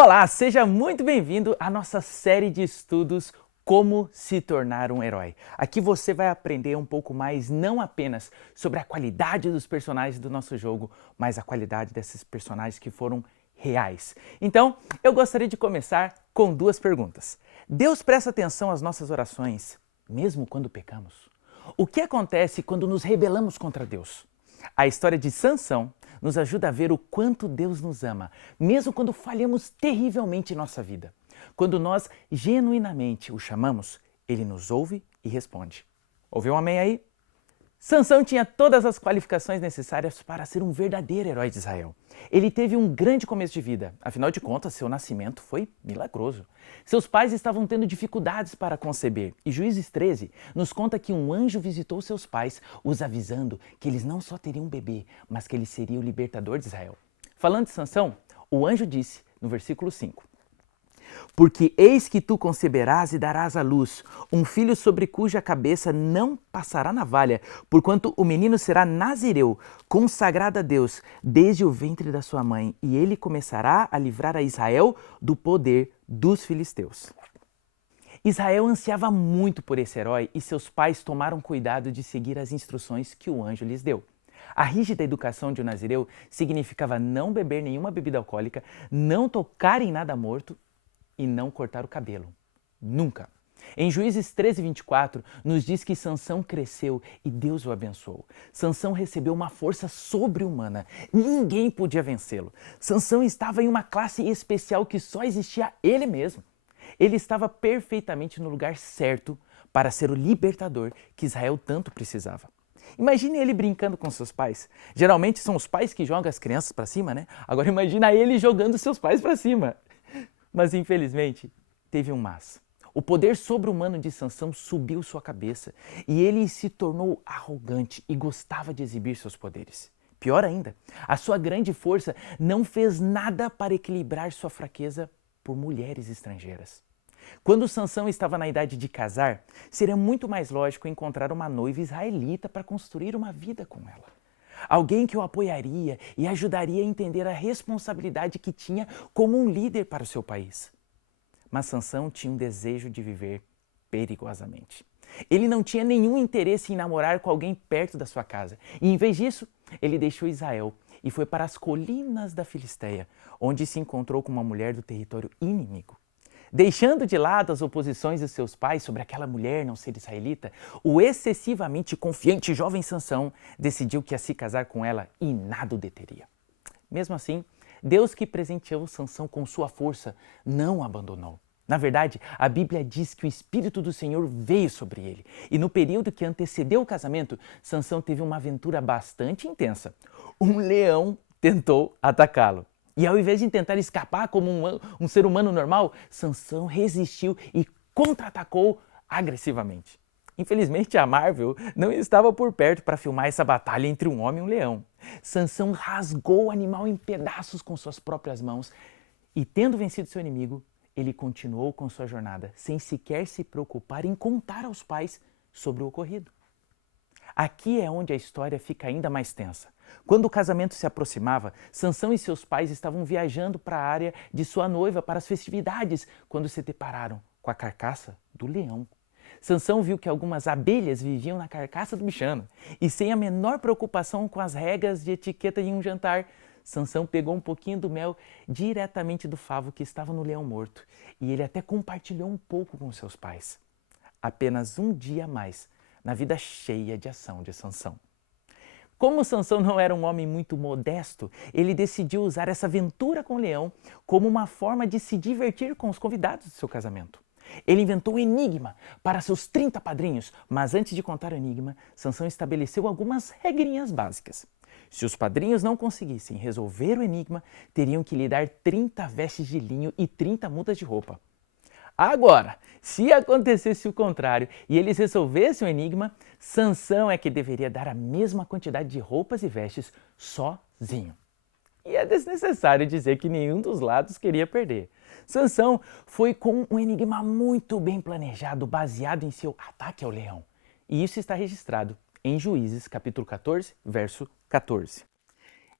Olá, seja muito bem-vindo à nossa série de estudos Como se tornar um herói. Aqui você vai aprender um pouco mais não apenas sobre a qualidade dos personagens do nosso jogo, mas a qualidade desses personagens que foram reais. Então, eu gostaria de começar com duas perguntas. Deus presta atenção às nossas orações, mesmo quando pecamos? O que acontece quando nos rebelamos contra Deus? A história de Sansão nos ajuda a ver o quanto Deus nos ama, mesmo quando falhamos terrivelmente em nossa vida. Quando nós genuinamente o chamamos, ele nos ouve e responde. Ouviu um amém aí? Sansão tinha todas as qualificações necessárias para ser um verdadeiro herói de Israel. Ele teve um grande começo de vida, afinal de contas, seu nascimento foi milagroso. Seus pais estavam tendo dificuldades para conceber, e Juízes 13 nos conta que um anjo visitou seus pais, os avisando que eles não só teriam um bebê, mas que ele seria o libertador de Israel. Falando de Sansão, o anjo disse, no versículo 5, porque eis que tu conceberás e darás à luz um filho sobre cuja cabeça não passará navalha, porquanto o menino será nazireu, consagrado a Deus desde o ventre da sua mãe, e ele começará a livrar a Israel do poder dos filisteus. Israel ansiava muito por esse herói e seus pais tomaram cuidado de seguir as instruções que o anjo lhes deu. A rígida educação de um nazireu significava não beber nenhuma bebida alcoólica, não tocar em nada morto e não cortar o cabelo. Nunca. Em Juízes 13, 24, nos diz que Sansão cresceu e Deus o abençoou. Sansão recebeu uma força sobre-humana. Ninguém podia vencê-lo. Sansão estava em uma classe especial que só existia ele mesmo. Ele estava perfeitamente no lugar certo para ser o libertador que Israel tanto precisava. Imagine ele brincando com seus pais. Geralmente são os pais que jogam as crianças para cima, né? Agora imagina ele jogando seus pais para cima. Mas infelizmente, teve um mas. O poder sobre-humano de Sansão subiu sua cabeça e ele se tornou arrogante e gostava de exibir seus poderes. Pior ainda, a sua grande força não fez nada para equilibrar sua fraqueza por mulheres estrangeiras. Quando Sansão estava na idade de casar, seria muito mais lógico encontrar uma noiva israelita para construir uma vida com ela. Alguém que o apoiaria e ajudaria a entender a responsabilidade que tinha como um líder para o seu país. Mas Sansão tinha um desejo de viver perigosamente. Ele não tinha nenhum interesse em namorar com alguém perto da sua casa. E em vez disso, ele deixou Israel e foi para as colinas da Filisteia, onde se encontrou com uma mulher do território inimigo. Deixando de lado as oposições de seus pais sobre aquela mulher não ser israelita, o excessivamente confiante jovem Sansão decidiu que ia se casar com ela e nada o deteria. Mesmo assim, Deus que presenteou Sansão com sua força não o abandonou. Na verdade, a Bíblia diz que o Espírito do Senhor veio sobre ele. E no período que antecedeu o casamento, Sansão teve uma aventura bastante intensa. Um leão tentou atacá-lo. E ao invés de tentar escapar como um ser humano normal, Sansão resistiu e contra-atacou agressivamente. Infelizmente, a Marvel não estava por perto para filmar essa batalha entre um homem e um leão. Sansão rasgou o animal em pedaços com suas próprias mãos e, tendo vencido seu inimigo, ele continuou com sua jornada, sem sequer se preocupar em contar aos pais sobre o ocorrido. Aqui é onde a história fica ainda mais tensa. Quando o casamento se aproximava, Sansão e seus pais estavam viajando para a área de sua noiva para as festividades, quando se depararam com a carcaça do leão. Sansão viu que algumas abelhas viviam na carcaça do bichano e, sem a menor preocupação com as regras de etiqueta em um jantar, Sansão pegou um pouquinho do mel diretamente do favo que estava no leão morto e ele até compartilhou um pouco com seus pais. Apenas um dia a mais na vida cheia de ação de Sansão. Como Sansão não era um homem muito modesto, ele decidiu usar essa aventura com o leão como uma forma de se divertir com os convidados do seu casamento. Ele inventou um enigma para seus 30 padrinhos, mas antes de contar o enigma, Sansão estabeleceu algumas regrinhas básicas. Se os padrinhos não conseguissem resolver o enigma, teriam que lhe dar 30 vestes de linho e 30 mudas de roupa. Agora, se acontecesse o contrário e eles resolvessem o enigma, Sansão é que deveria dar a mesma quantidade de roupas e vestes sozinho. E é desnecessário dizer que nenhum dos lados queria perder. Sansão foi com um enigma muito bem planejado, baseado em seu ataque ao leão. E isso está registrado em Juízes, capítulo 14, verso 14.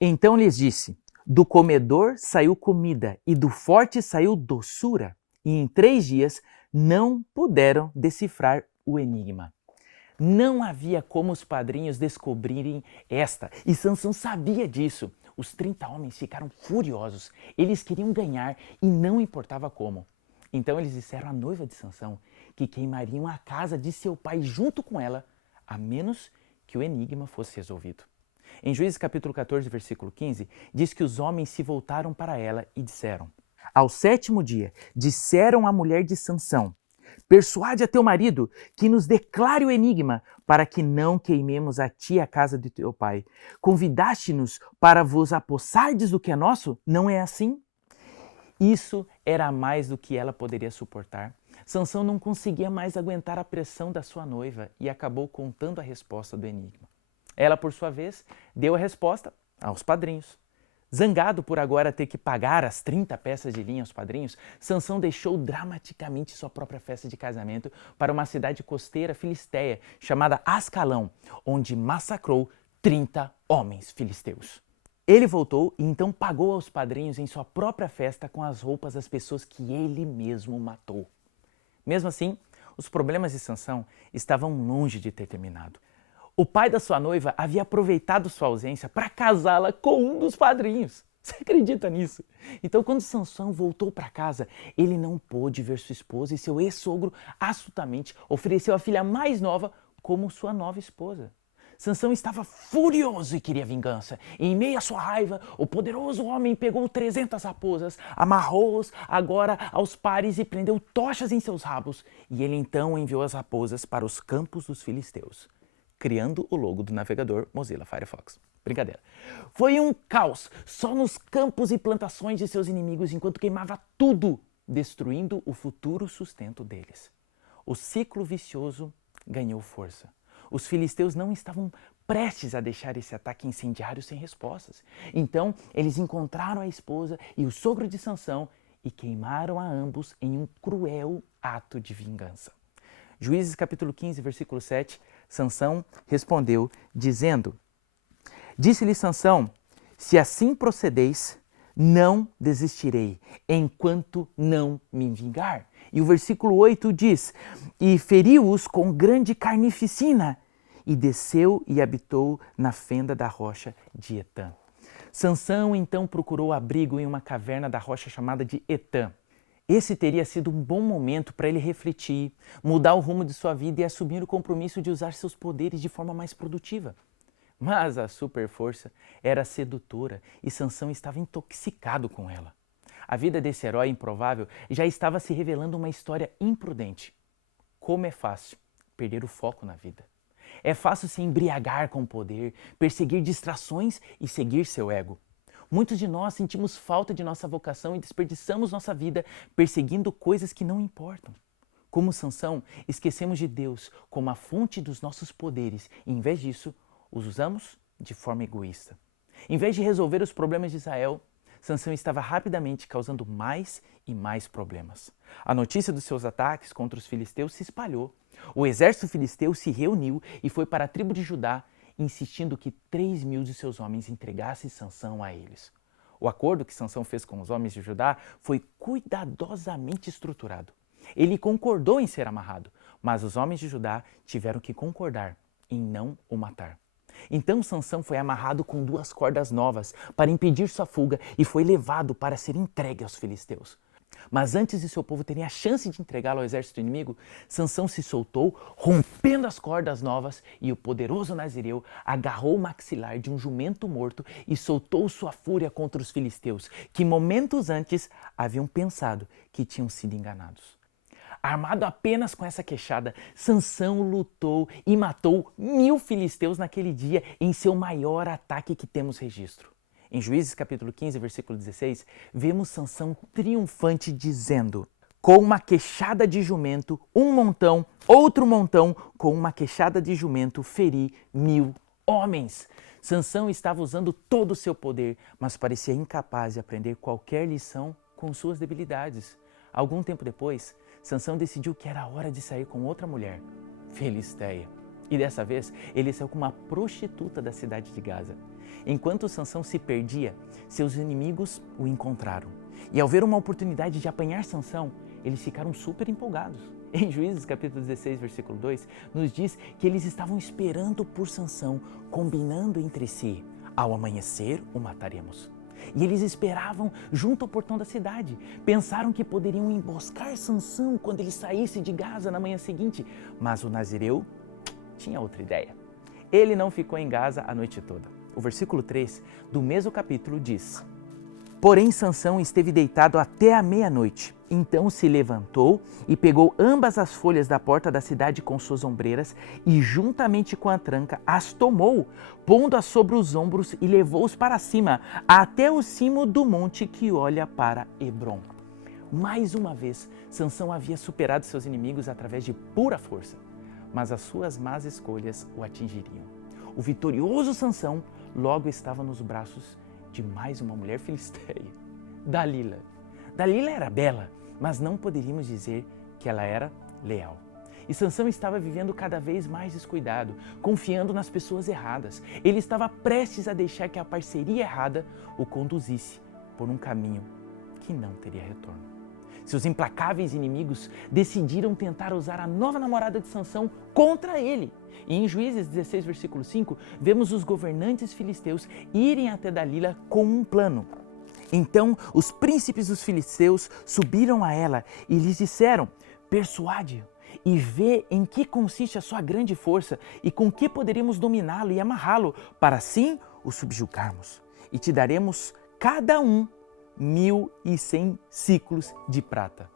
Então lhes disse: Do comedor saiu comida e do forte saiu doçura. E em 3 dias não puderam decifrar o enigma. Não havia como os padrinhos descobrirem esta, e Sansão sabia disso. Os 30 homens ficaram furiosos. Eles queriam ganhar e não importava como. Então eles disseram à noiva de Sansão que queimariam a casa de seu pai junto com ela, a menos que o enigma fosse resolvido. Em Juízes capítulo 14, versículo 15, diz que os homens se voltaram para ela e disseram: Ao 7º dia, disseram à mulher de Sansão: Persuade a teu marido que nos declare o enigma, para que não queimemos a ti a casa de teu pai. Convidaste-nos para vos apossardes do que é nosso? Não é assim? Isso era mais do que ela poderia suportar. Sansão não conseguia mais aguentar a pressão da sua noiva e acabou contando a resposta do enigma. Ela, por sua vez, deu a resposta aos padrinhos. Zangado por agora ter que pagar as 30 peças de linha aos padrinhos, Sansão deixou dramaticamente sua própria festa de casamento para uma cidade costeira filisteia chamada Ascalão, onde massacrou 30 homens filisteus. Ele voltou e então pagou aos padrinhos em sua própria festa com as roupas das pessoas que ele mesmo matou. Mesmo assim, os problemas de Sansão estavam longe de ter terminado. O pai da sua noiva havia aproveitado sua ausência para casá-la com um dos padrinhos. Você acredita nisso? Então, quando Sansão voltou para casa, ele não pôde ver sua esposa e seu ex-sogro astutamente ofereceu a filha mais nova como sua nova esposa. Sansão estava furioso e queria vingança. E em meio à sua raiva, o poderoso homem pegou 300 raposas, amarrou-os agora aos pares e prendeu tochas em seus rabos. E ele então enviou as raposas para os campos dos filisteus, criando o logo do navegador Mozilla Firefox. Brincadeira. Foi um caos, só nos campos e plantações de seus inimigos, enquanto queimava tudo, destruindo o futuro sustento deles. O ciclo vicioso ganhou força. Os filisteus não estavam prestes a deixar esse ataque incendiário sem respostas. Então, eles encontraram a esposa e o sogro de Sansão e queimaram a ambos em um cruel ato de vingança. Juízes capítulo 15, versículo 7, Sansão respondeu, dizendo: Disse-lhe Sansão, se assim procedeis, não desistirei, enquanto não me vingar. E o versículo 8 diz, e feriu-os com grande carnificina, e desceu e habitou na fenda da rocha de Etã. Sansão então procurou abrigo em uma caverna da rocha chamada de Etã. Esse teria sido um bom momento para ele refletir, mudar o rumo de sua vida e assumir o compromisso de usar seus poderes de forma mais produtiva. Mas a superforça era sedutora e Sansão estava intoxicado com ela. A vida desse herói improvável já estava se revelando uma história imprudente. Como é fácil perder o foco na vida. É fácil se embriagar com o poder, perseguir distrações e seguir seu ego. Muitos de nós sentimos falta de nossa vocação e desperdiçamos nossa vida perseguindo coisas que não importam. Como Sansão, esquecemos de Deus como a fonte dos nossos poderes e, em vez disso, os usamos de forma egoísta. Em vez de resolver os problemas de Israel, Sansão estava rapidamente causando mais e mais problemas. A notícia dos seus ataques contra os filisteus se espalhou. O exército filisteu se reuniu e foi para a tribo de Judá, insistindo que 3.000 de seus homens entregassem Sansão a eles. O acordo que Sansão fez com os homens de Judá foi cuidadosamente estruturado. Ele concordou em ser amarrado, mas os homens de Judá tiveram que concordar em não o matar. Então Sansão foi amarrado com 2 cordas novas para impedir sua fuga e foi levado para ser entregue aos filisteus. Mas antes de seu povo terem a chance de entregá-lo ao exército inimigo, Sansão se soltou, rompendo as cordas novas, e o poderoso nazireu agarrou o maxilar de um jumento morto e soltou sua fúria contra os filisteus, que momentos antes haviam pensado que tinham sido enganados. Armado apenas com essa queixada, Sansão lutou e matou 1.000 filisteus naquele dia em seu maior ataque que temos registro. Em Juízes capítulo 15, versículo 16, vemos Sansão triunfante dizendo: com uma queixada de jumento, um montão, outro montão, com uma queixada de jumento, feri 1.000 homens. Sansão estava usando todo o seu poder, mas parecia incapaz de aprender qualquer lição com suas debilidades. Algum tempo depois, Sansão decidiu que era hora de sair com outra mulher, Filisteia. E dessa vez, ele saiu com uma prostituta da cidade de Gaza. Enquanto Sansão se perdia, seus inimigos o encontraram. E ao ver uma oportunidade de apanhar Sansão, eles ficaram super empolgados. Em Juízes capítulo 16, versículo 2, nos diz que eles estavam esperando por Sansão, combinando entre si: ao amanhecer o mataremos. E eles esperavam junto ao portão da cidade. Pensaram que poderiam emboscar Sansão quando ele saísse de Gaza na manhã seguinte. Mas o nazireu tinha outra ideia. Ele não ficou em Gaza a noite toda. O versículo 3 do mesmo capítulo diz: porém Sansão esteve deitado até a meia-noite. Então se levantou e pegou ambas as folhas da porta da cidade com suas ombreiras e juntamente com a tranca as tomou, pondo-as sobre os ombros e levou-os para cima, até o cimo do monte que olha para Hebrom. Mais uma vez, Sansão havia superado seus inimigos através de pura força, mas as suas más escolhas o atingiriam. O vitorioso Sansão logo estava nos braços de mais uma mulher filisteia, Dalila. Dalila era bela, mas não poderíamos dizer que ela era leal. E Sansão estava vivendo cada vez mais descuidado, confiando nas pessoas erradas. Ele estava prestes a deixar que a parceria errada o conduzisse por um caminho que não teria retorno. Seus implacáveis inimigos decidiram tentar usar a nova namorada de Sansão contra ele. E em Juízes 16, versículo 5, vemos os governantes filisteus irem até Dalila com um plano. Então os príncipes dos filisteus subiram a ela e lhes disseram: persuade-o e vê em que consiste a sua grande força e com que poderíamos dominá-lo e amarrá-lo, para assim o subjugarmos. E te daremos cada um 1.100 ciclos de prata.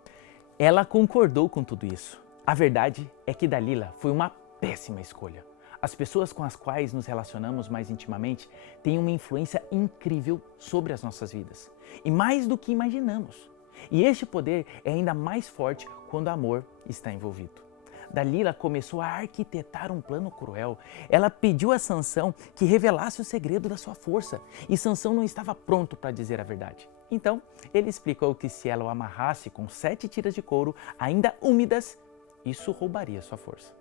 Ela concordou com tudo isso. A verdade é que Dalila foi uma péssima escolha. As pessoas com as quais nos relacionamos mais intimamente têm uma influência incrível sobre as nossas vidas. E mais do que imaginamos. E este poder é ainda mais forte quando o amor está envolvido. Dalila começou a arquitetar um plano cruel. Ela pediu a Sansão que revelasse o segredo da sua força. E Sansão não estava pronto para dizer a verdade. Então, ele explicou que se ela o amarrasse com 7 tiras de couro, ainda úmidas, isso roubaria sua força.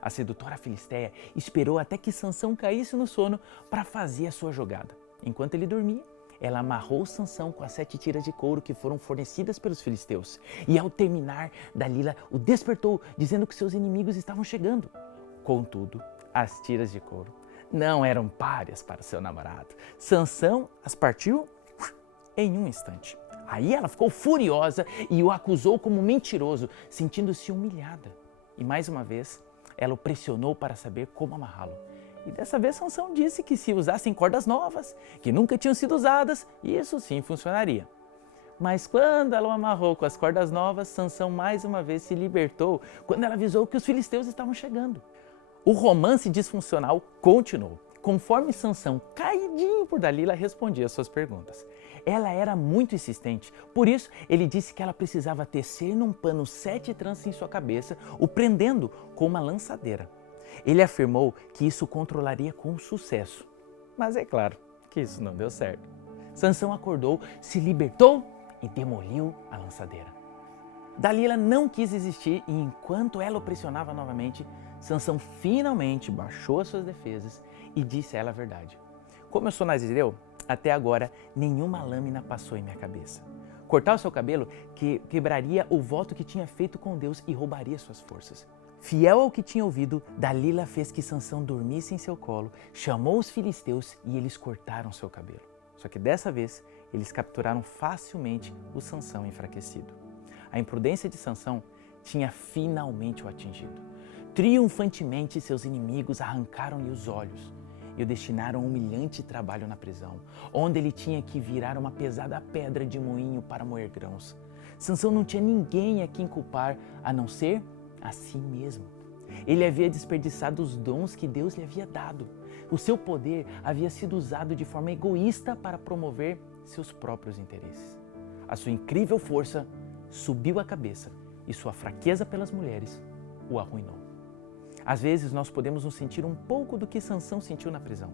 A sedutora filisteia esperou até que Sansão caísse no sono para fazer a sua jogada. Enquanto ele dormia, ela amarrou Sansão com as 7 tiras de couro que foram fornecidas pelos filisteus. E ao terminar, Dalila o despertou, dizendo que seus inimigos estavam chegando. Contudo, as tiras de couro não eram páreas para seu namorado. Sansão as partiu em um instante. Aí ela ficou furiosa e o acusou como mentiroso, sentindo-se humilhada. E mais uma vez, ela o pressionou para saber como amarrá-lo. E dessa vez Sansão disse que se usassem cordas novas, que nunca tinham sido usadas, isso sim funcionaria. Mas quando ela o amarrou com as cordas novas, Sansão mais uma vez se libertou quando ela avisou que os filisteus estavam chegando. O romance disfuncional continuou. Conforme Sansão, caidinho por Dalila, respondia às suas perguntas. Ela era muito insistente, por isso ele disse que ela precisava tecer num pano 7 tranças em sua cabeça, o prendendo com uma lançadeira. Ele afirmou que isso controlaria com sucesso, mas é claro que isso não deu certo. Sansão acordou, se libertou e demoliu a lançadeira. Dalila não quis desistir e enquanto ela o pressionava novamente, Sansão finalmente baixou as suas defesas e disse a ela a verdade. Como eu sou nazireu, até agora nenhuma lâmina passou em minha cabeça. Cortar o seu cabelo quebraria o voto que tinha feito com Deus e roubaria suas forças. Fiel ao que tinha ouvido, Dalila fez que Sansão dormisse em seu colo, chamou os filisteus e eles cortaram seu cabelo. Só que dessa vez, eles capturaram facilmente o Sansão enfraquecido. A imprudência de Sansão tinha finalmente o atingido. Triunfantemente, seus inimigos arrancaram-lhe os olhos e o destinaram a um humilhante trabalho na prisão, onde ele tinha que virar uma pesada pedra de moinho para moer grãos. Sansão não tinha ninguém a quem culpar, a não ser a si mesmo. Ele havia desperdiçado os dons que Deus lhe havia dado. O seu poder havia sido usado de forma egoísta para promover seus próprios interesses. A sua incrível força subiu a cabeça e sua fraqueza pelas mulheres o arruinou. Às vezes nós podemos nos sentir um pouco do que Sansão sentiu na prisão.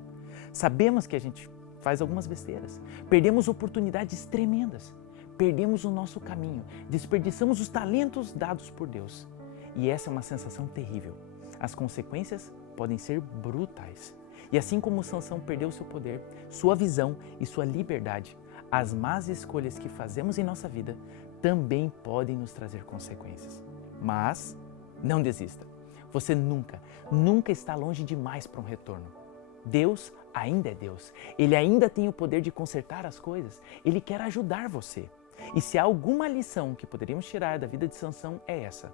Sabemos que a gente faz algumas besteiras, perdemos oportunidades tremendas, perdemos o nosso caminho, desperdiçamos os talentos dados por Deus. E essa é uma sensação terrível. As consequências podem ser brutais. E assim como Sansão perdeu seu poder, sua visão e sua liberdade, as más escolhas que fazemos em nossa vida também podem nos trazer consequências. Mas não desista. Você nunca está longe demais para um retorno. Deus ainda é Deus. Ele ainda tem o poder de consertar as coisas. Ele quer ajudar você. E se há alguma lição que poderíamos tirar da vida de Sansão é essa: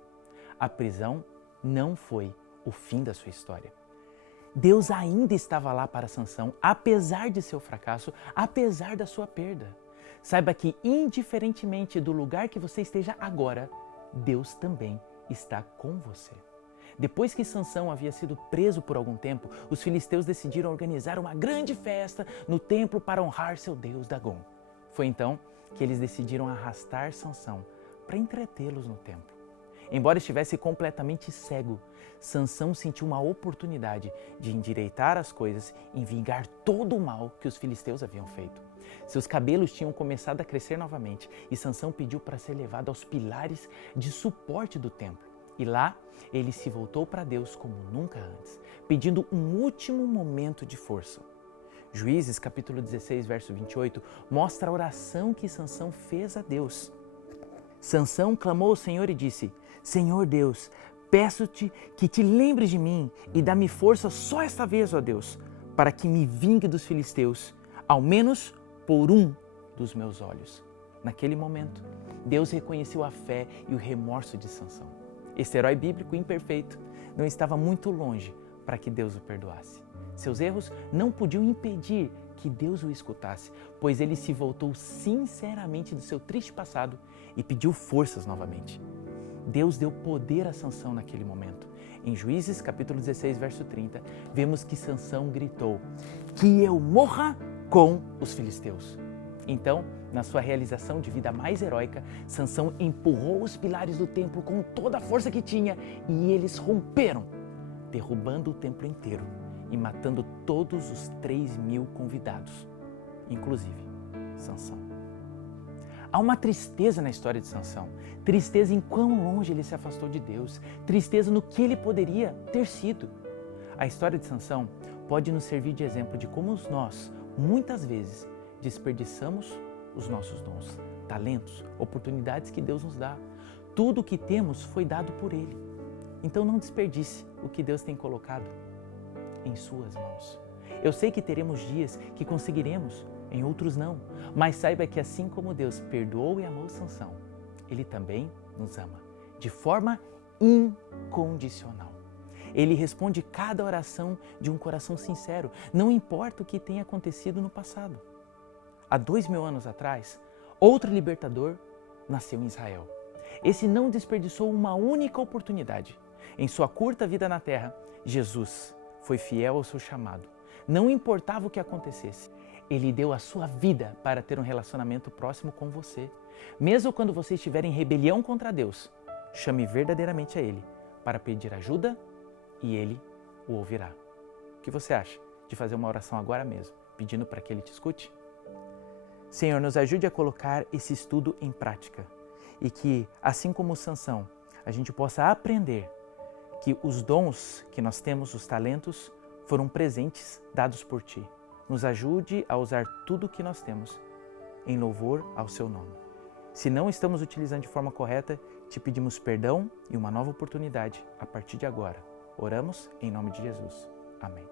a prisão não foi o fim da sua história. Deus ainda estava lá para Sansão, apesar de seu fracasso, apesar da sua perda. Saiba que, indiferentemente do lugar que você esteja agora, Deus também está com você. Depois que Sansão havia sido preso por algum tempo, os filisteus decidiram organizar uma grande festa no templo para honrar seu deus Dagom. Foi então que eles decidiram arrastar Sansão para entretê-los no templo. Embora estivesse completamente cego, Sansão sentiu uma oportunidade de endireitar as coisas e vingar todo o mal que os filisteus haviam feito. Seus cabelos tinham começado a crescer novamente e Sansão pediu para ser levado aos pilares de suporte do templo. E lá ele se voltou para Deus como nunca antes, pedindo um último momento de força. Juízes capítulo 16, verso 28, mostra a oração que Sansão fez a Deus. Sansão clamou ao Senhor e disse: Senhor Deus, peço-te que te lembres de mim e dá-me força só esta vez, ó Deus, para que me vingue dos filisteus, ao menos por um dos meus olhos. Naquele momento, Deus reconheceu a fé e o remorso de Sansão. Este herói bíblico imperfeito não estava muito longe para que Deus o perdoasse. Seus erros não podiam impedir que Deus o escutasse, pois ele se voltou sinceramente do seu triste passado e pediu forças novamente. Deus deu poder a Sansão naquele momento. Em Juízes capítulo 16, verso 30, vemos que Sansão gritou: que eu morra com os filisteus. Então, na sua realização de vida mais heróica, Sansão empurrou os pilares do templo com toda a força que tinha e eles romperam, derrubando o templo inteiro e matando todos os 3.000 convidados, inclusive Sansão. Há uma tristeza na história de Sansão, tristeza em quão longe ele se afastou de Deus, tristeza no que ele poderia ter sido. A história de Sansão pode nos servir de exemplo de como nós, muitas vezes, desperdiçamos os nossos dons, talentos, oportunidades que Deus nos dá. Tudo o que temos foi dado por Ele. Então não desperdice o que Deus tem colocado em suas mãos. Eu sei que teremos dias que conseguiremos, em outros não, mas saiba que assim como Deus perdoou e amou Sansão, Ele também nos ama, de forma incondicional. Ele responde cada oração de um coração sincero, não importa o que tenha acontecido no passado. Há 2.000 anos atrás, outro libertador nasceu em Israel. Esse não desperdiçou uma única oportunidade. Em sua curta vida na terra, Jesus foi fiel ao seu chamado. Não importava o que acontecesse, Ele deu a sua vida para ter um relacionamento próximo com você. Mesmo quando você estiver em rebelião contra Deus, chame verdadeiramente a Ele para pedir ajuda e Ele o ouvirá. O que você acha de fazer uma oração agora mesmo, pedindo para que Ele te escute? Senhor, nos ajude a colocar esse estudo em prática e que, assim como Sansão, a gente possa aprender que os dons que nós temos, os talentos, foram presentes dados por Ti. Nos ajude a usar tudo o que nós temos em louvor ao Seu nome. Se não estamos utilizando de forma correta, te pedimos perdão e uma nova oportunidade a partir de agora. Oramos em nome de Jesus. Amém.